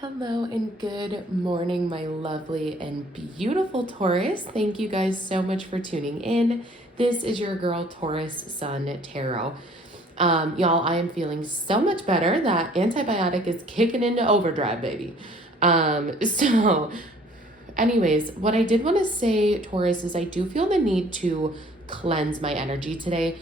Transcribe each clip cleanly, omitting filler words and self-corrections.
Hello and good morning, my lovely and beautiful Taurus. Thank you guys so much for tuning in. This is your girl Taurus Sun Tarot. Y'all, I am feeling so much better. That antibiotic is kicking into overdrive, baby. Anyways, what I did want to say, Taurus, is I do feel the need to cleanse my energy today.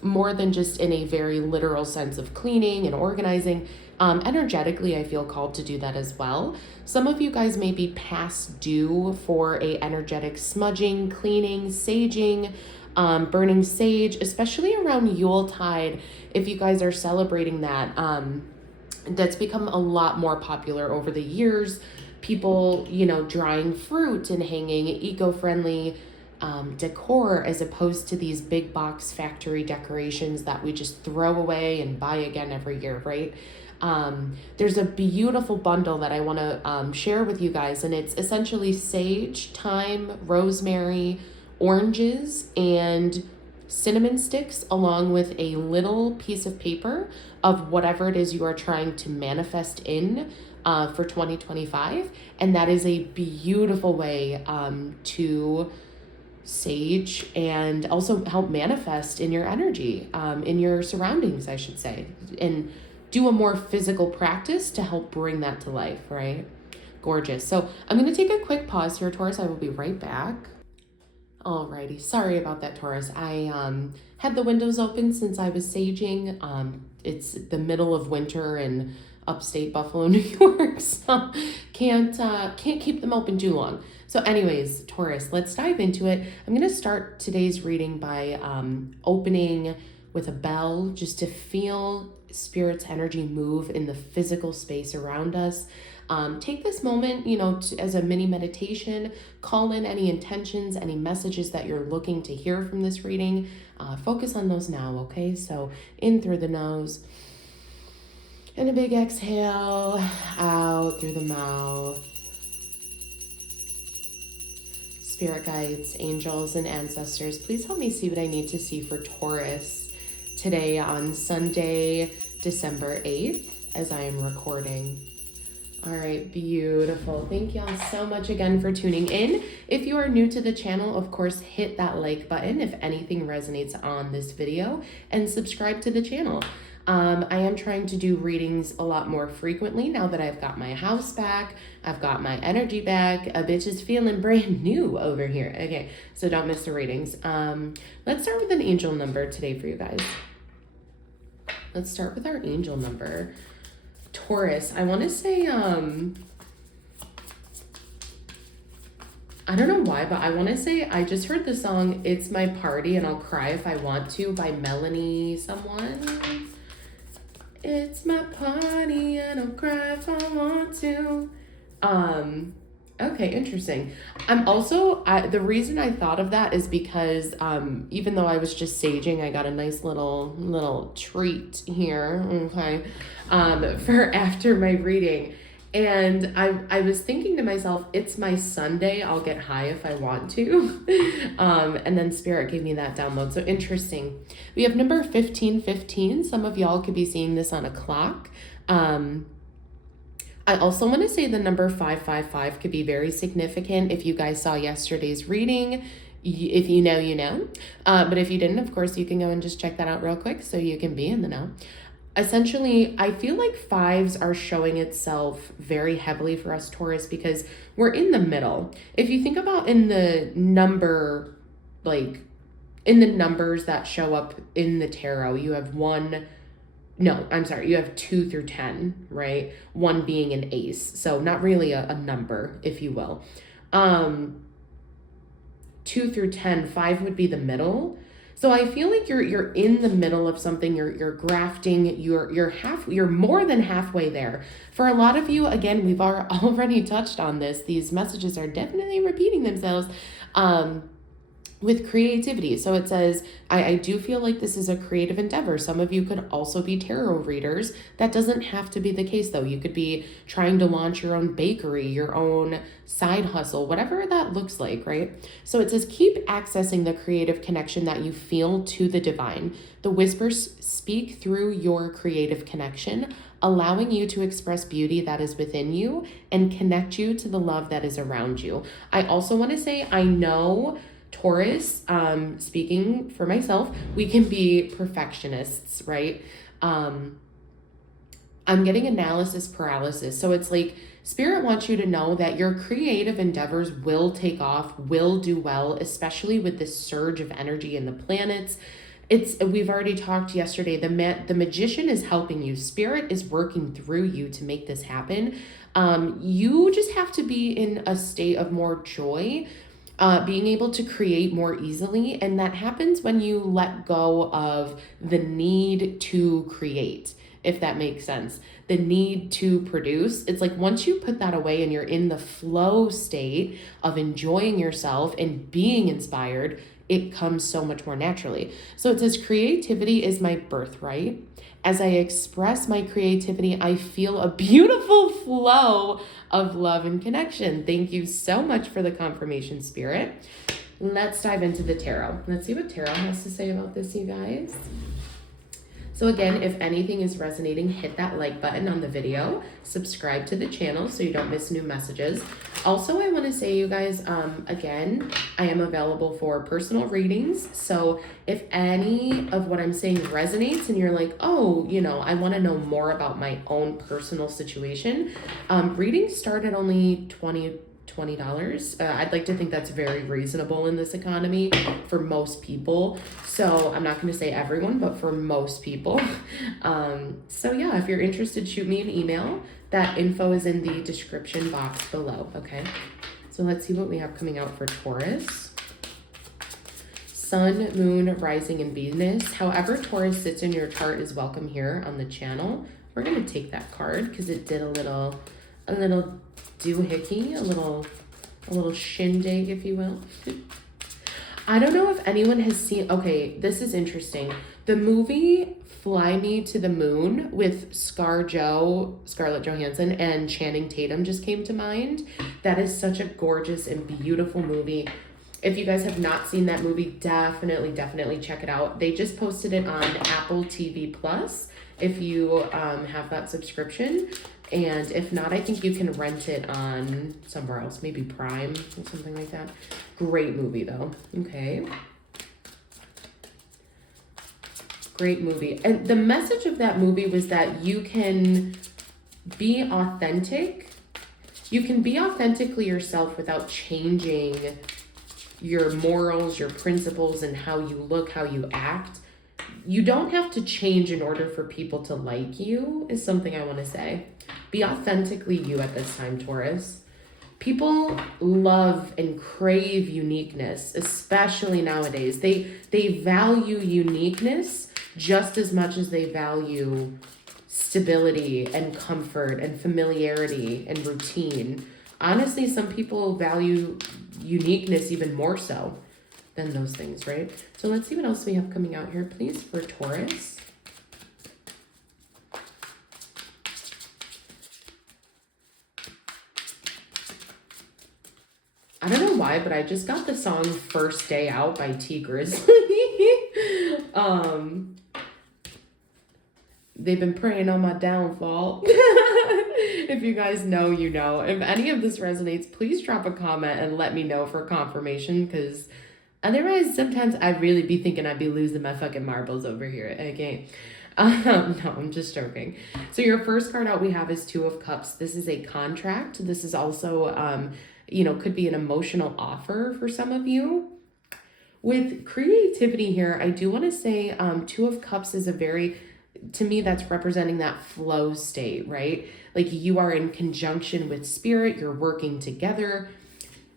More than just in a very literal sense of cleaning and organizing. Energetically, I feel called to do that as well. Some of you guys may be past due for a energetic smudging, cleaning, saging, burning sage, especially around Yuletide. If you guys are celebrating that, that's become a lot more popular over the years. People, drying fruit and hanging eco-friendly decor as opposed to these big box factory decorations that we just throw away and buy again every year, right? There's a beautiful bundle that I want to share with you guys, and it's essentially sage, thyme, rosemary, oranges, and cinnamon sticks, along with a little piece of paper of whatever it is you are trying to manifest in for 2025. And that is a beautiful way to sage and also help manifest in your energy, in your surroundings, I should say, and do a more physical practice to help bring that to life, right? Gorgeous. So I'm going to take a quick pause here, Taurus. I will be right back. Alrighty, sorry about that, Taurus. I had the windows open since I was saging. It's the middle of winter in upstate Buffalo, New York, so can't keep them open too long. So anyways, Taurus, let's dive into it. I'm going to start today's reading by opening with a bell, just to feel Spirit's energy move in the physical space around us. Take this moment, as a mini meditation. Call in any intentions, any messages that you're looking to hear from this reading. Focus on those now, okay? So in through the nose, and a big exhale, out through the mouth. Spirit guides, angels, and ancestors, please help me see what I need to see for Taurus today on Sunday, December 8th, as I am recording. All right, beautiful. Thank y'all so much again for tuning in. If you are new to the channel, of course, hit that like button if anything resonates on this video, and subscribe to the channel. I am trying to do readings a lot more frequently now that I've got my house back. I've got my energy back. A bitch is feeling brand new over here. Okay, so don't miss the readings. Let's start with an angel number today for you guys. Let's start with our angel number. Taurus, I want to say, I don't know why, but I want to say I just heard the song It's My Party and I'll Cry If I Want To by Melanie someone. It's my party and I'll cry if I want to. Okay, interesting. I'm also, the reason I thought of that is because even though I was just saging, I got a nice little treat here, okay, for after my reading. And I was thinking to myself, it's my Sunday, I'll get high if I want to. And then Spirit gave me that download. So interesting. We have number 1515. Some of y'all could be seeing this on a clock. I also want to say the number 555 could be very significant. If you guys saw yesterday's reading, if you know, you know. But if you didn't, of course, you can go and just check that out real quick so you can be in the know. Essentially, I feel like fives are showing itself very heavily for us, Taurus, because we're in the middle. If you think about in the number, like in the numbers that show up in the tarot, you have you have 2 through 10, right? 1 being an ace. So not really a number, if you will. 2 through 10, 5 would be the middle. So I feel like you're in the middle of something. You're grafting. You're more than halfway there. For a lot of you, again, we've already touched on this. These messages are definitely repeating themselves. With creativity. So it says, I do feel like this is a creative endeavor. Some of you could also be tarot readers. That doesn't have to be the case, though. You could be trying to launch your own bakery, your own side hustle, whatever that looks like, right? So it says, keep accessing the creative connection that you feel to the divine. The whispers speak through your creative connection. allowing you to express beauty that is within you and connect you to the love that is around you. I also want to say, I know Taurus, speaking for myself, we can be perfectionists, right? I'm getting analysis paralysis. So it's like Spirit wants you to know that your creative endeavors will take off, will do well, especially with this surge of energy in the planets. We've already talked yesterday. The magician is helping you. Spirit is working through you to make this happen. You just have to be in a state of more joy, being able to create more easily, and that happens when you let go of the need to create, if that makes sense. The need to produce. It's like once you put that away and you're in the flow state of enjoying yourself and being inspired, it comes so much more naturally. So it says creativity is my birthright. As I express my creativity, I feel a beautiful flow of love and connection. Thank you so much for the confirmation, Spirit. Let's dive into the tarot. Let's see what tarot has to say about this, you guys. So again, if anything is resonating, hit that like button on the video, subscribe to the channel so you don't miss new messages. Also, I want to say, you guys, again, I am available for personal readings. So if any of what I'm saying resonates and you're like, oh, I want to know more about my own personal situation, readings start at only $20. I'd like to think that's very reasonable in this economy for most people. So I'm not going to say everyone, but for most people. So yeah, if you're interested, shoot me an email. That info is in the description box below. Okay. So let's see what we have coming out for Taurus. Sun, Moon, Rising, and Venus. However Taurus sits in your chart is welcome here on the channel. We're going to take that card because it did a little doohickey, a little shindig, if you will. I don't know if anyone has seen, okay, this is interesting. The movie Fly Me to the Moon with Scarlett Johansson, and Channing Tatum just came to mind. That is such a gorgeous and beautiful movie. If you guys have not seen that movie, definitely check it out. They just posted it on Apple TV Plus if you have that subscription. And if not, I think you can rent it on somewhere else, maybe Prime or something like that. Great movie, though. Okay. Great movie. And the message of that movie was that you can be authentic. You can be authentically yourself without changing your morals, your principles, and how you look, how you act. You don't have to change in order for people to like you, is something I want to say. Be authentically you at this time, Taurus. People love and crave uniqueness, especially nowadays. They value uniqueness just as much as they value stability and comfort and familiarity and routine. Honestly, some people value uniqueness even more so than those things, right? So let's see what else we have coming out here, please, for Taurus. I don't know why, but I just got the song First Day Out by T Grizzly. They've been praying on my downfall. If you guys know, you know. If any of this resonates, please drop a comment and let me know for confirmation, because otherwise sometimes I'd really be thinking I'd be losing my fucking marbles over here. Okay. No, I'm just joking. So your first card out we have is Two of Cups. This is a contract. This is also, could be an emotional offer for some of you. With creativity here, I do want to say Two of Cups is to me, that's representing that flow state, right? Like you are in conjunction with spirit, you're working together.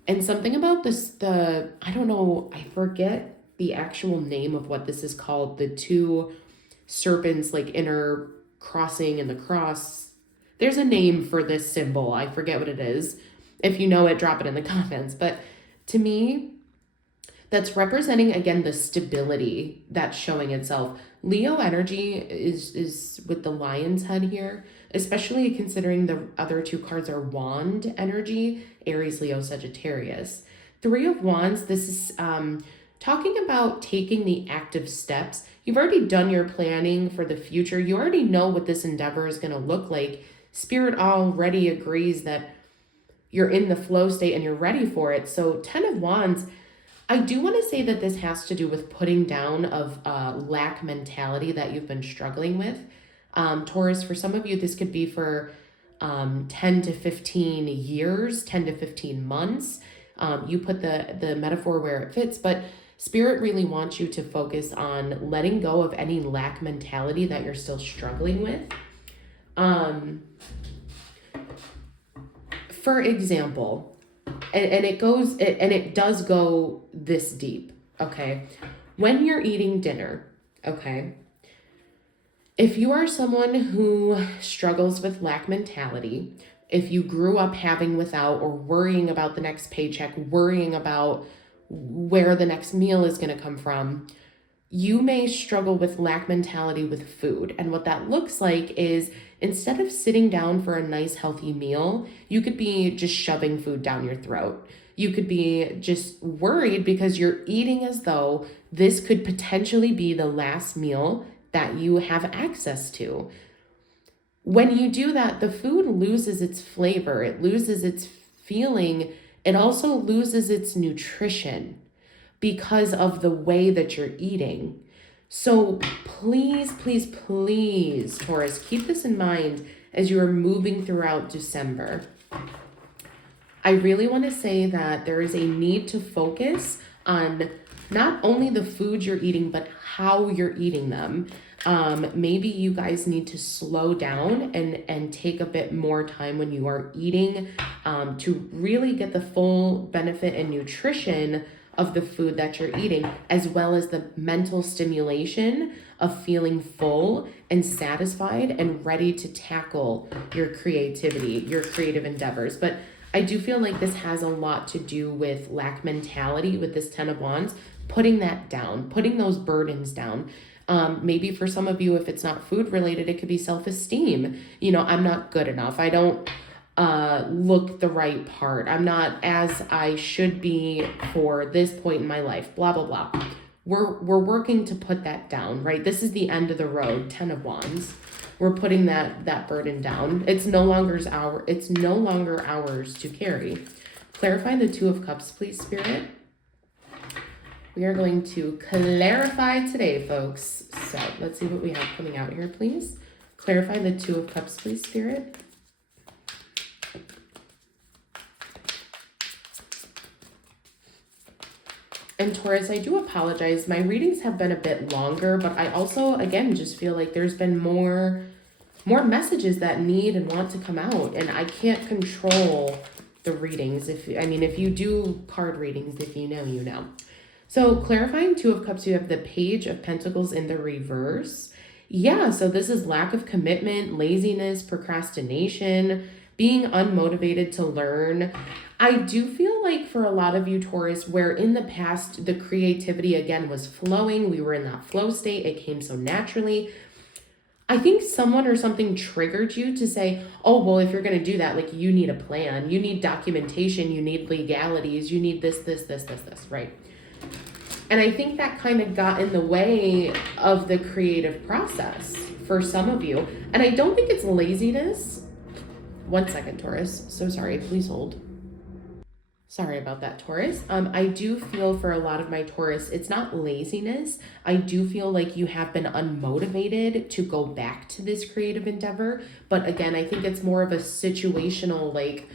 And something about this, I don't know, I forget the actual name of what this is called. The two serpents like intercrossing in the cross. There's a name for this symbol. I forget what it is. If you know it, drop it in the comments. But to me, that's representing, again, the stability that's showing itself. Leo energy is with the lion's head here, especially considering the other two cards are wand energy, Aries, Leo, Sagittarius. Three of Wands, this is talking about taking the active steps. You've already done your planning for the future. You already know what this endeavor is going to look like. Spirit already agrees that you're in the flow state and you're ready for it. So 10 of Wands, I do want to say that this has to do with putting down of lack mentality that you've been struggling with. Taurus, for some of you, this could be for 10 to 15 years, 10 to 15 months. You put the metaphor where it fits, but Spirit really wants you to focus on letting go of any lack mentality that you're still struggling with. For example, and it does go this deep, okay? When you're eating dinner, okay? If you are someone who struggles with lack mentality, if you grew up having without or worrying about the next paycheck, worrying about where the next meal is going to come from, you may struggle with lack mentality with food. And what that looks like is instead of sitting down for a nice healthy meal, you could be just shoving food down your throat. You could be just worried because you're eating as though this could potentially be the last meal that you have access to. When you do that, the food loses its flavor, it loses its feeling, it also loses its nutrition because of the way that you're eating. So please, please, please, Taurus, keep this in mind as you are moving throughout December. I really want to say that there is a need to focus on not only the food you're eating, but how you're eating them. Maybe you guys need to slow down and take a bit more time when you are eating to really get the full benefit and nutrition of the food that you're eating, as well as the mental stimulation of feeling full and satisfied and ready to tackle your creativity, your creative endeavors. But I do feel like this has a lot to do with lack mentality with this 10 of Wands, putting that down, putting those burdens down. Maybe for some of you, if it's not food related, it could be self-esteem. You know, I'm not good enough. I don't look the right part. I'm not as I should be for this point in my life, blah, blah, blah. We're working to put that down, right? This is the end of the road, 10 of Wands. We're putting that burden down. It's no longer ours to carry. Clarify the 2 of Cups, please, Spirit. We are going to clarify today, folks. So let's see what we have coming out here, please. Clarify the 2 of Cups, please, Spirit. And Taurus, I do apologize. My readings have been a bit longer, but I also, again, just feel like there's been more messages that need and want to come out, and I can't control the readings. If you do card readings, if you know, you know. So clarifying 2 of Cups, you have the Page of Pentacles in the reverse. Yeah, so this is lack of commitment, laziness, procrastination, being unmotivated to learn. I do feel like for a lot of you, Taurus, where in the past the creativity again was flowing, we were in that flow state, it came so naturally. I think someone or something triggered you to say, oh, well, if you're going to do that, like you need a plan, you need documentation, you need legalities, you need this, right? And I think that kind of got in the way of the creative process for some of you. And I don't think it's laziness. 1 second, Taurus. So sorry, please hold. Sorry about that, Taurus. I do feel for a lot of my Taurus, it's not laziness. I do feel like you have been unmotivated to go back to this creative endeavor. But again, I think it's more of a situational, like,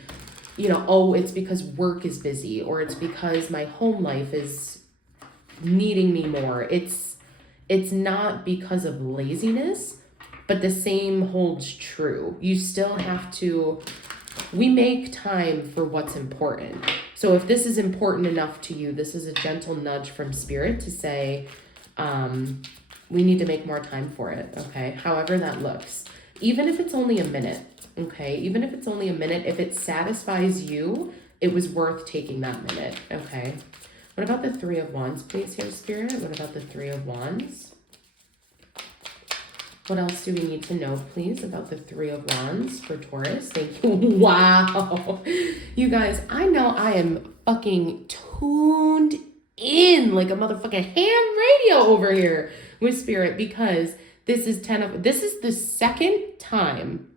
you know, oh, it's because work is busy, or it's because my home life is needing me more. It's not because of laziness, but the same holds true. You still have to, we make time for what's important. So if this is important enough to you, this is a gentle nudge from Spirit to say, we need to make more time for it, okay? However that looks. Even if it's only a minute, okay? Even if it's only a minute, if it satisfies you, it was worth taking that minute, okay? What about the 3 of Wands, please, here, Spirit? What about the 3 of Wands? What else do we need to know, please, about the 3 of Wands for Taurus? Thank you. Wow. You guys, I know I am fucking tuned in like a motherfucking ham radio over here with Spirit, because this is the second time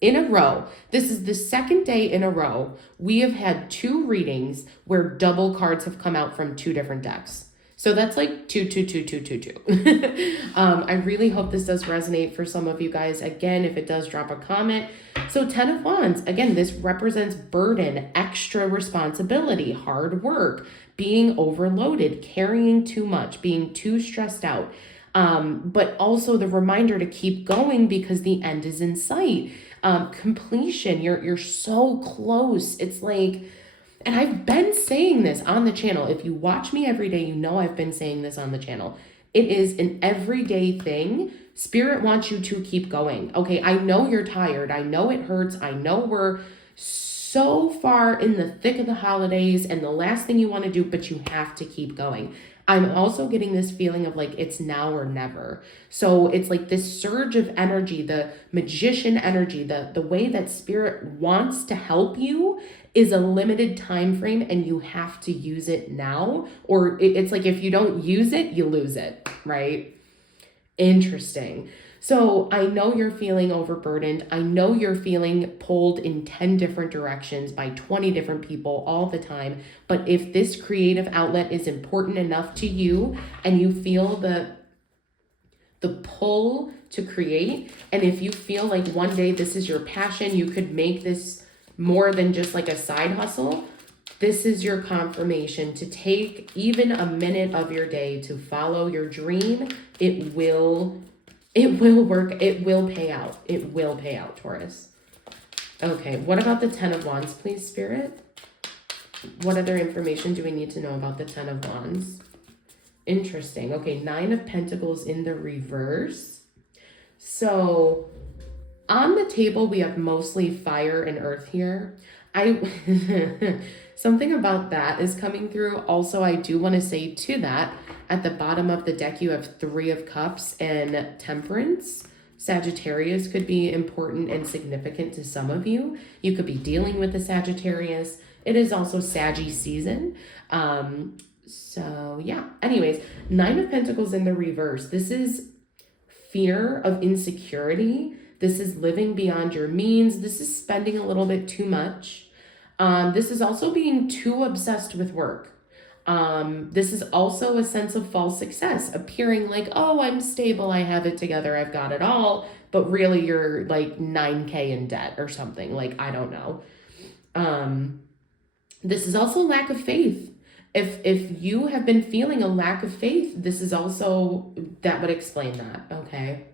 in a row. This is the second day in a row we have had 2 readings where double cards have come out from 2 different decks. So that's like 2, 2, 2, 2, 2, 2. I really hope this does resonate for some of you guys. Again, if it does, drop a comment. So 10 of Wands, again, this represents burden, extra responsibility, hard work, being overloaded, carrying too much, being too stressed out. But also the reminder to keep going because the end is in sight. Completion, you're so close. It's like, and I've been saying this on the channel. If you watch me every day, you know I've been saying this on the channel. It is an everyday thing. Spirit wants you to keep going. Okay, I know you're tired. I know it hurts. I know we're so far in the thick of the holidays and the last thing you want to do, but you have to keep going. I'm also getting this feeling of like it's now or never. So it's like this surge of energy, the magician energy, the way that Spirit wants to help you is a limited time frame and you have to use it now, or it's like if you don't use it, you lose it, right? Interesting. So I know you're feeling overburdened. I know you're feeling pulled in 10 different directions by 20 different people all the time. But if this creative outlet is important enough to you and you feel the pull to create, and if you feel like one day this is your passion, you could make this more than just like a side hustle, this is your confirmation to take even a minute of your day to follow your dream. It will work. It will pay out. It will pay out, Taurus. Okay, what about the 10 of Wands, please, Spirit? What other information do we need to know about the 10 of Wands? Interesting. Okay, 9 of Pentacles in the reverse. So on the table, we have mostly fire and earth here. Something about that is coming through. Also, I do want to say to that, at the bottom of the deck, you have 3 of Cups and Temperance. Sagittarius could be important and significant to some of you. You could be dealing with a Sagittarius. It is also Saggy season. So yeah, anyways, 9 of Pentacles in the reverse. This is fear of insecurity. This is living beyond your means. This is spending a little bit too much. This is also being too obsessed with work. This is also a sense of false success, appearing like, oh, I'm stable, I have it together, I've got it all, but really you're like 9K in debt or something, like, I don't know. This is also lack of faith. If you have been feeling a lack of faith, this is also, that would explain that, okay?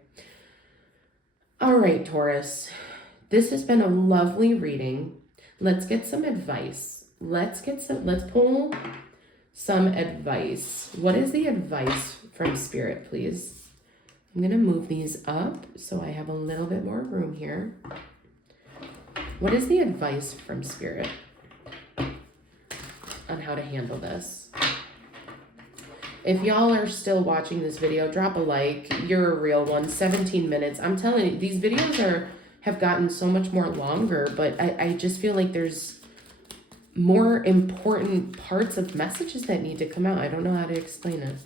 All right, Taurus, this has been a lovely reading. Let's get some advice. Let's pull some advice. What is the advice from Spirit, please? I'm going to move these up so I have a little bit more room here. What is the advice from Spirit on how to handle this? If y'all are still watching this video, drop a like. You're a real one. 17 minutes. I'm telling you, these videos have gotten so much more longer, but I just feel like there's more important parts of messages that need to come out. I don't know how to explain it.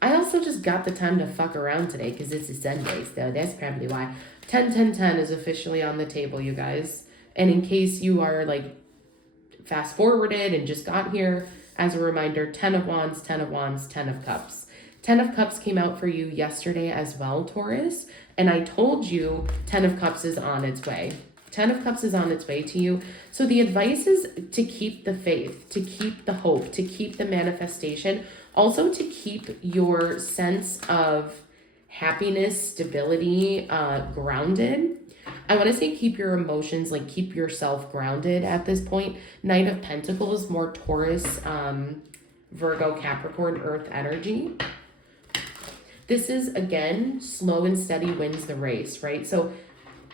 I also just got the time to fuck around today because it's a Sunday, so that's probably why. 10-10-10 is officially on the table, you guys. And in case you are like fast forwarded and just got here, as a reminder, 10 of Wands, 10 of Wands, 10 of Cups. 10 of Cups came out for you yesterday as well, Taurus. And I told you 10 of Cups is on its way. 10 of Cups is on its way to you. So the advice is to keep the faith, to keep the hope, to keep the manifestation, also to keep your sense of happiness, stability, grounded. I want to say keep your emotions, like keep yourself grounded at this point. Knight of Pentacles, more Taurus, Virgo, Capricorn, Earth energy. This is, again, slow and steady wins the race, right? So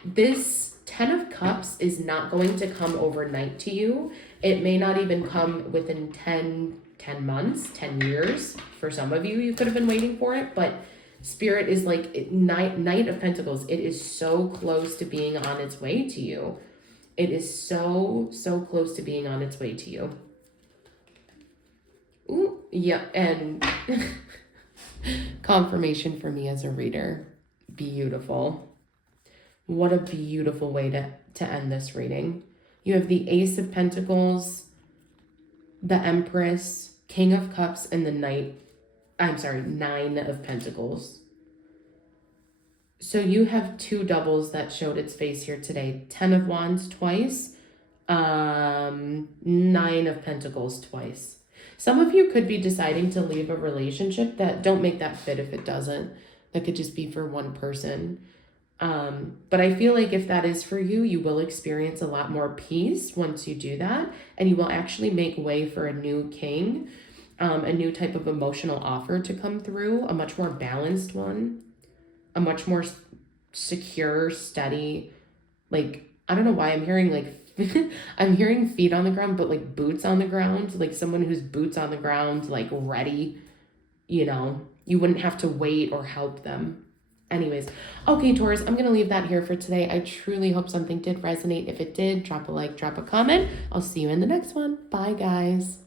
this 10 of Cups is not going to come overnight to you. It may not even come within 10 months, 10 years. For some of you, you could have been waiting for it, but Spirit is like Knight of Pentacles. It is so close to being on its way to you. It is so, so close to being on its way to you. Ooh, yeah, and confirmation for me as a reader. Beautiful. What a beautiful way to end this reading. You have the Ace of Pentacles, the Empress, King of Cups, and the Nine of Pentacles. So you have two doubles that showed its face here today. 10 of Wands twice, 9 of Pentacles twice. Some of you could be deciding to leave a relationship. That don't make that fit if it doesn't. That could just be for one person. But I feel like if that is for you, you will experience a lot more peace once you do that, and you will actually make way for a new king, a new type of emotional offer to come through, a much more balanced one, a much more secure, steady, like, I don't know why I'm hearing like, I'm hearing feet on the ground, but like boots on the ground, like someone who's boots on the ground, like ready, you wouldn't have to wait or help them. Anyways, okay, Taurus, I'm going to leave that here for today. I truly hope something did resonate. If it did, drop a like, drop a comment. I'll see you in the next one. Bye, guys.